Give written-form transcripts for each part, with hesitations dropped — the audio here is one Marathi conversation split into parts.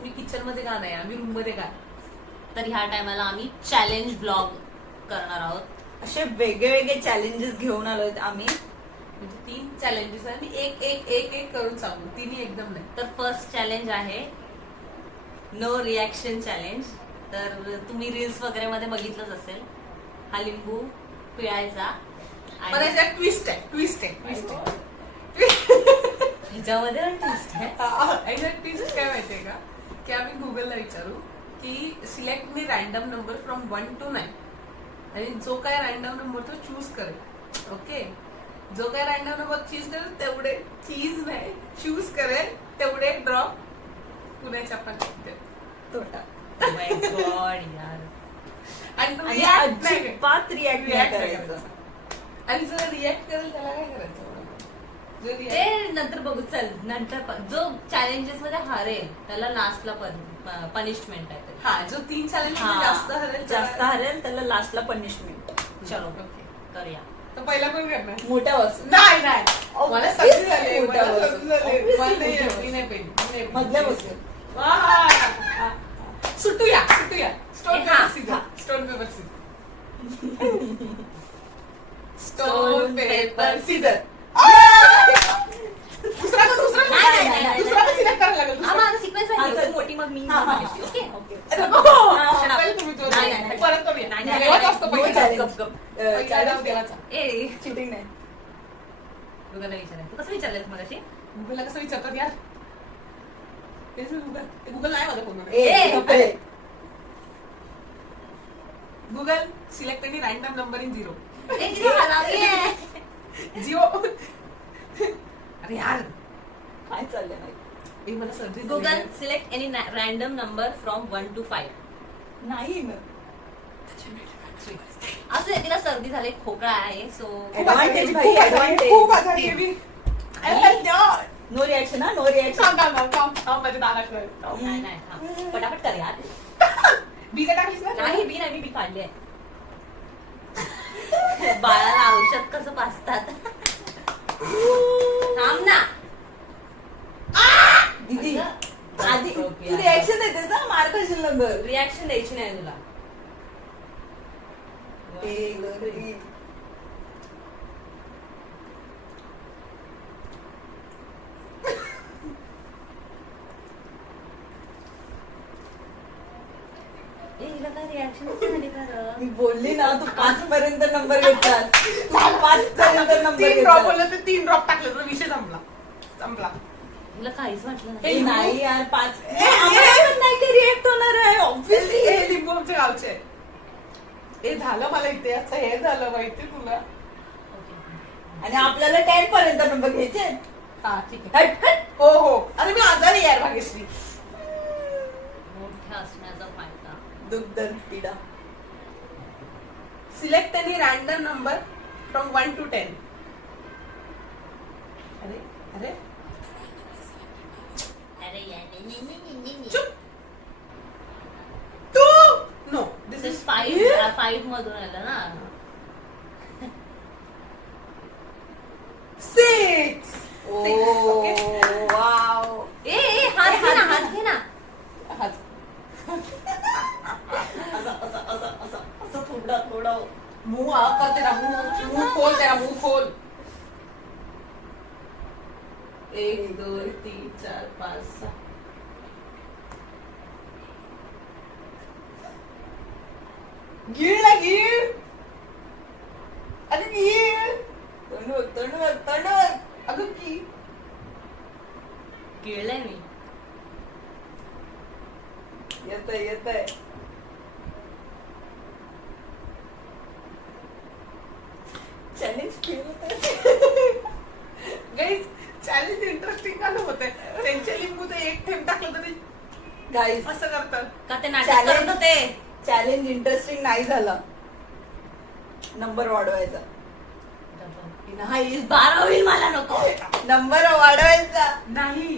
तुम्ही किचन मध्ये का नाही, आम्ही रूम मध्ये काय. तर ह्या टायमाला आम्ही चॅलेंज ब्लॉग करणार आहोत. असे वेगळे वेगळे चॅलेंजेस घेऊन आलोय आम्ही. म्हणजे 3 चॅलेंजेस आहे, मी एक एक एक एक करून सांगू, तिन्ही एकदम नाही. तर फर्स्ट चॅलेंज आहे नो रिॲक्शन चॅलेंज. तर तुम्ही रील्स वगैरे मध्ये बघितलंच असेल, हा लिंबू पिळायचा पण याच्यात ट्विस्ट आहे, ट्विस्ट आहे, ट्विस्ट आहे. ह्याच्यामध्ये ट्विस्ट आहे. याच्यात ट्विस्ट काय माहितीये का, की आम्ही गुगलला विचारू की select me random number from 1 to 9 आणि जो काय रॅन्डम नंबर तो चूज करेल. ओके, जो काय रॅन्डम नंबर चूज करेल तेवढे चीज नाही चूज करेल तेवढे ड्रॉप पुण्याच्या पाण्यात तोटा. माय गॉड यार. आणि तो आणि react नाही अजिबात रिॲक्ट React नाही नाही करायचं. आणि जो रिॲक्ट करेल त्याला काय करायचं. जो ते react- नंतर बघू. चल नंतर जो चॅलेंजेस मध्ये हारेल त्याला लास्टला पनिशमेंट आहे. हा, जो 3 चॅलेंज हा, जास्त हरेल जास्त हरेल त्याला लास्टला पनिशमेंट. चलो ओके, करूया. तर पहिला कोण करणार. मोठ्या वस्तू. नाही नाही मला Obviously सगळी झाली, मोठ्या मला वस्तू. सगळी झाली. Obviously मला नाही मोठ्या येत, मी नाही पेन, मी नाही पेन. मधल्या वस्तू. वा. सुटूया सुटूया. स्टोन हा, paper scissor, stone paper scissor, stone paper scissor. दुसरा का दुसरा का? नाही, नाही, नाही, दुसरा का सिलेक्ट करायला लागेल. हा, दुसरा. माझा सिक्वेन्स हा, आहे. चल. मोठी मग मी हा, हा. ओके. ओके. अरे नको. shut up. पहिले तुम्ही तो नाही, नाही, नाही. परत करूया. नाही, नाही, देवाचा नाही. असतो No पहिला. challenge. गप, गप. पहिला डाव देवाचा. ए चिटिंग नाही. गुगलला विचारायचं. तू कसं विचारलंस मगाशी? गुगलला कसं विचारतात यार. तेच मी गुगल, ते गुगल नाही माझ्या फोनवर. ए, गप्प रे. Google select any random number in 0. ए, किती हरामी आहे. 0. अरे यार, काय चाललंय नाही. ए मला सर्दी झाली. Google select any random number from 1 to 5. नाही ना. असं आहे, तिला सर्दी झाली, खोकळा आहे. सो खूप आजारी आहे, Advantage भाई, खूप आजारी आहे, advantage. खूप आजारी आहे मी. नो रिॲक्शन हा, नो रिॲक्शन. थांब, थांब, थांब, थांब, थांब, माझ्या दारात नाही. थांब. नाही नाही हा. पटापट कर यार. बीजा टाकलीस ना? नाही बी नाही, मी काढली आहे. बाळाला औषध कसं पाजतात. थांब ना. दीदी आधी अगं, तू रिॲक्शन देतेस ना, मार्क असेल नंतर. रिॲक्शन द्यायची नाही तुला. 1 2 3. ए, हिला काय रिॲक्शन झाली खरं. मी बोलली ना तू 5 पर्यंत नंबर घेतात. 5 पर्यंत नंबर 3 ड्रॉप घेतात. बोललं तर 3 ड्रॉप टाकलं तर विषय संपला. संपला. हिला काहीच वाटलं ए, नाही. नाही यार 5. ए, आम्हाला पण नाही ते रिॲक्ट होणार आहे ऑब्विसली. हे लिंबू आमच्या गावचे आहे. हे झालं मला इथे असं हे झालं माहिती तुला. आणि आपल्याला 10 पर्यंत नंबर घ्यायचे. हा ठीक आहे. हट हट. हो हो, अरे मी आजारी यार भाग्यश्री. मोठ्या असण्याचा फायदा. दुःख दर्द पीडा. Select any random number from 1 to 10. अरे अरे अरे यार, नाही, नाही, नाही, नाही, नाही. चुप. तू know this This is is five मधून आलं ना. 6. ओ ओके. वाव. ए हात घे ना, हात घे ना. असं असं असं असं असं थोडं मुंह आ कर तेरा मुंह खोल, तेरा मुंह खोल. 1 2 3 4 5 6. गिळ ना गिळ. अरे गिळ. तोंड अगं की गिळलंय मी. येतंय. चॅलेंज गाईज चॅलेंज इंटरेस्टिंग का होतंय. त्यांच्या लिंबू तर एक थेंब टाकलं तरी गाईज असं करतात. का ते नाटक Challenge. करत होते. चॅलेंज इंटरेस्टिंग नाही झाला. नंबर वाढवायचा. नाही 12 होईल, मला नको. नंबर वाढवायचा. नाही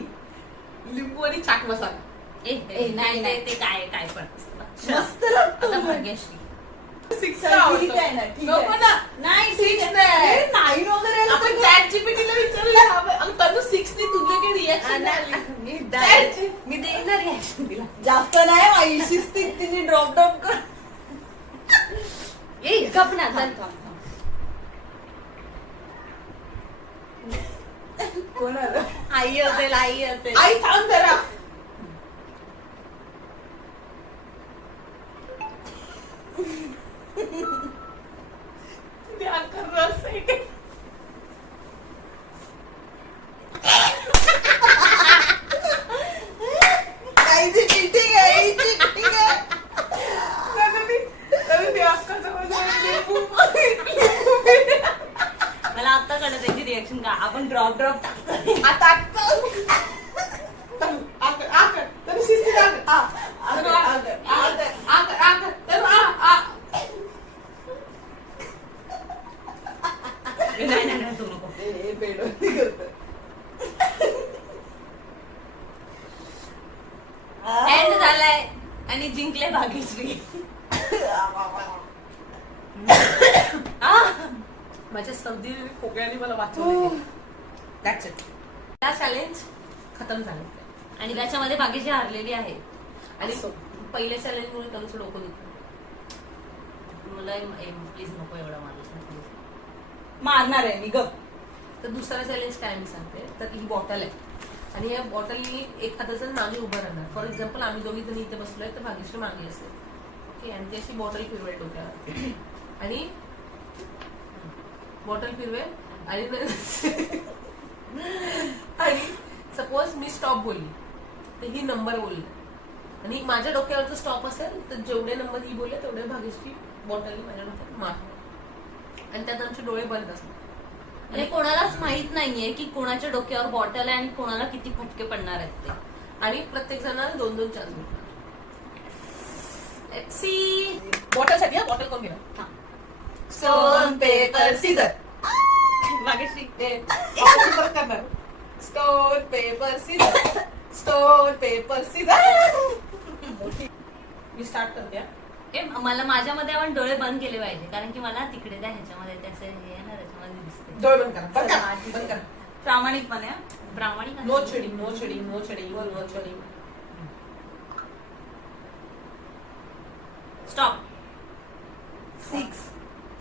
लिंबू आणि चाट मसाला. ए नाही नाही, ते काय काय पण. मस्त लागतो. आता भाग्यश्री. 6 ठीक आहे ना, ठीक नको आहे. ना. नाही Six ठीक नाही. आहे. 9 वगैरे आपण चॅट जीपीटीला विचारूया. अगं तनु 6 नी तुझे काही रिॲक्शन नाही. मी Chat. मी देईन ना reaction. रिॲक्शन दिला. जास्त नाही आई शिस्तीत तिने ड्रॉप डाऊन कर. ए गप ना थांब, चल. थांब, थांब. कोण आलं? आई असेल आई असेल. आई थांब जरा. तुझे अक्कल रस आहे का? आईची cheating आहे, आई cheating आहे. तरी ते अक्काचं वजन लिंबू. मला आता कळत त्याची रिॲक्शन का आपण ड्रॉप टाकतो. आता तरी शिस्तीत आकर. आगर, आगर, आगर. आकर. तरी आ. नाही तू नको. ए, बेडवरती करतो. एंड झालाय आणि जिंकले भाग्यश्री. माझ्या सर्दी खोकल्याने मला वाचवलं. That's it. हा चॅलेंज खतम झालं आणि त्याच्यामध्ये भाग्यश्री हारलेली आहे. आणि पहिल्या चॅलेंजमुळे त्यांचं डोकं दुखलं. मला प्लीज नको एवढा माणूस प्लीज. मारणार आहे मी गप. तर दुसरा चॅलेंज काय मी सांगते, तर ही बॉटल आहे आणि या बॉटलनी एखादा जण मागे उभं राहणार. फॉर एक्झाम्पल आम्ही दोघी जण इथे बसलोय तर भाग्यश्री मागे असेल. ओके, आणि ती अशी बॉटल फिरवेल डोक्यावर आणि बॉटल फिरवेल आणि सपोज मी स्टॉप बोलली तर ही नंबर बोलली आणि माझ्या डोक्यावर जर स्टॉप असेल तर जेवढे नंबर ही बोलले तेवढे भाग्यश्री बॉटलनी माझ्या डोक्यात मारणार आणि त्यात आमचे डोळे बंद असतात. आणि कोणालाच माहित नाहीये की कोणाच्या डोक्यावर बॉटल आहे आणि कोणाला किती फटके पडणार आहेत ते. आणि प्रत्येक जणाला 2-2 चान्स भेटणार. Let's see. बॉटल साठी बॉटल कोण घेणार? Stone paper scissor. भाग्यश्री परत करणार. Stone paper scissor. Stone paper scissor. मी स्टार्ट करते हा. मला माझ्यामध्ये आपण डोळे बंद केले पाहिजे कारण की मला तिकडे त्या ह्याच्यामध्ये ते असं हे आहे ना त्याच्यामध्ये दिसते. डोळे बंद करा. बंद करा. बंद करा. प्रामाणिकपणे प्रामाणिक no cheating. No cheating. No cheating. No cheating. Stop.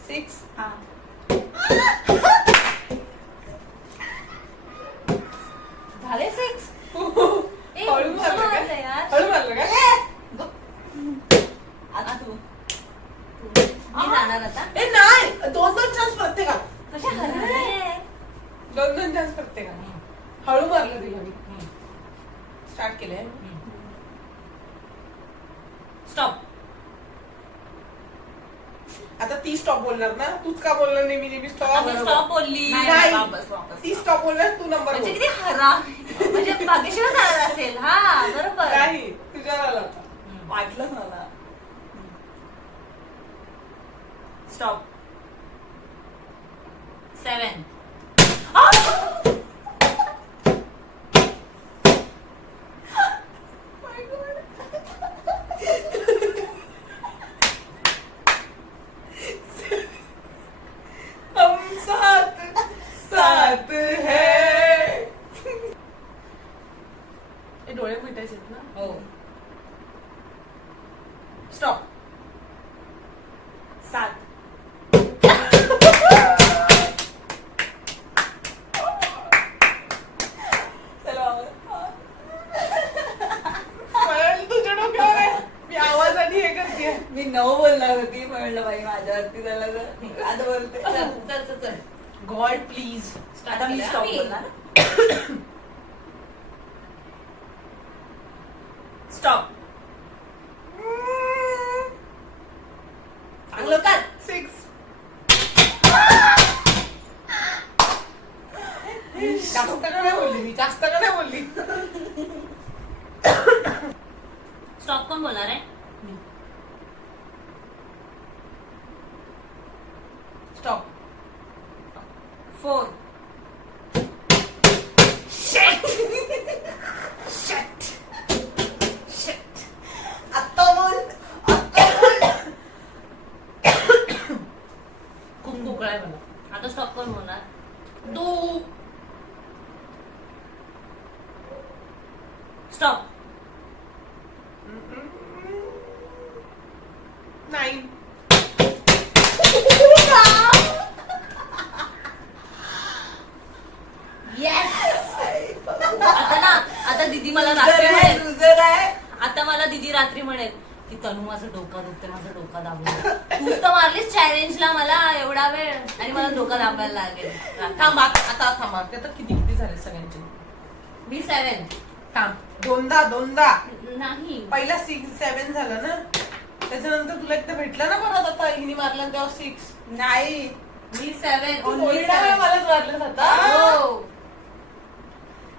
6. हा. झाले 6. ए, हळू मारलं मारलं का? यार. हळू मारलं का? आता तू. मी जाणार आता. ए नाही. 2-2 चान्स प्रत्येकाला. कशा हरवले? 2-2 चान्स प्रत्येकाला. हळू मारलं तिला मी. स्टार्ट केलंय. स्टॉप. आता ती स्टॉप बोलणार ना. तूच का बोलणार नेहमी स्टॉप? मी स्टॉप बोलली. नाही. वापस, वापस. ती स्टॉप बोलणार तू नंबर म्हणजे किती हराम. म्हणजे भाग्यश्री झाला असेल. हा बरोबर. नाही तुझ्यावर आला होता. वाटलंच मला. स्टॉप. 7. हम साथ है. हे डोळे मिटायचे ना. हो. स्टॉप. 7. चला तुझ्या डोक्यावर आहे. मी आवाजाने हे करते. मी 9 बोलणार होती पण म्हणलं बाई माझ्यावरती झालं तर आता बोलते. चल. God please. आता मी स्टॉप बोलणार. स्टॉप. चांगलं कर. 6. जास्त का नाही बोलली मी. जास्त का नाही बोलली. स्टॉप कोण बोलणार आहे? स्टॉप. 4. आत्ता बोल. खूप खोकळा आहे मला. आता स्टॉप कोण बोलणार? तू. स्टॉप. आता मला दीदी रात्री म्हणेल की तनू माझं डोका दुखते, माझं डोका दाबलं. तूच तर मारलीस चॅलेंजला मला एवढा वेळ आणि मला डोका दाबायला लागेल. थांब आता थांब, आता किती किती झाले सगळ्यांचे? मी 7. थांब, दोनदा नाही पहिला 6 7 झालं ना, त्याच्यानंतर तुला एकदा भेटलं ना परत, आता हिने मारला तेव्हा 6. नाही मी 7. तू बोलला ना, मलाच मारलं होता. हो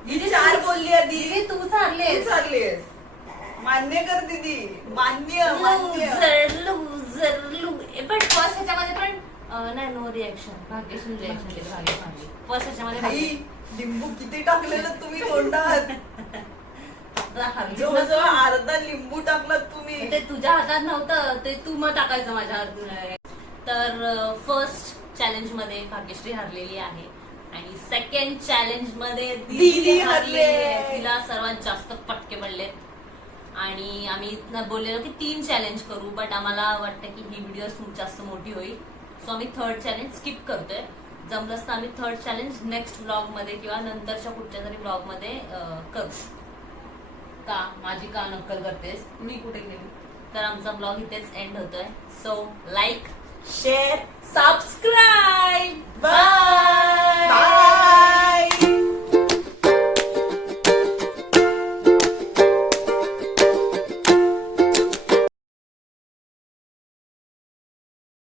दीदी 4 बोलली आहे दीदी दीदी. तू चाललेस. तू चाललीस. मान्य कर दीदी, मान्य मान्य. पण फर्स्ट ह्याच्यामध्ये पण नाही, no reaction. Bhagyashree reaction first ह्याच्यामध्ये लिंबू किती टाकलेलं तुम्ही तोंडात? जवळजवळ अर्धा लिंबू टाकला तुम्ही. ते तुझ्या हातात नव्हतं, ते तू मग टाकायचं माझ्या हातात. तर फर्स्ट चॅलेंज मध्ये भाग्यश्री हरलेली आहे आणि सेकंड चॅलेंज मध्ये दीदी हरलेली आहे. हरले. तिला सर्वात जास्त पटके पडलेत आणि आम्ही बोललेलो की 3 चॅलेंज करू, बट आम्हाला वाटतं की ही व्हिडिओ खूप जास्त मोठी होईल, सो आम्ही 3rd चॅलेंज स्किप करतोय. जमलंच तर आम्ही 3rd चॅलेंज नेक्स्ट ब्लॉग मध्ये किंवा नंतरच्या कुठच्या तरी ब्लॉग मध्ये करू. का माझी का नक्कल करतेस? मी कुठे गेली? तर आमचा ब्लॉग इथेच एंड होतोय. So like, share, subscribe, bye.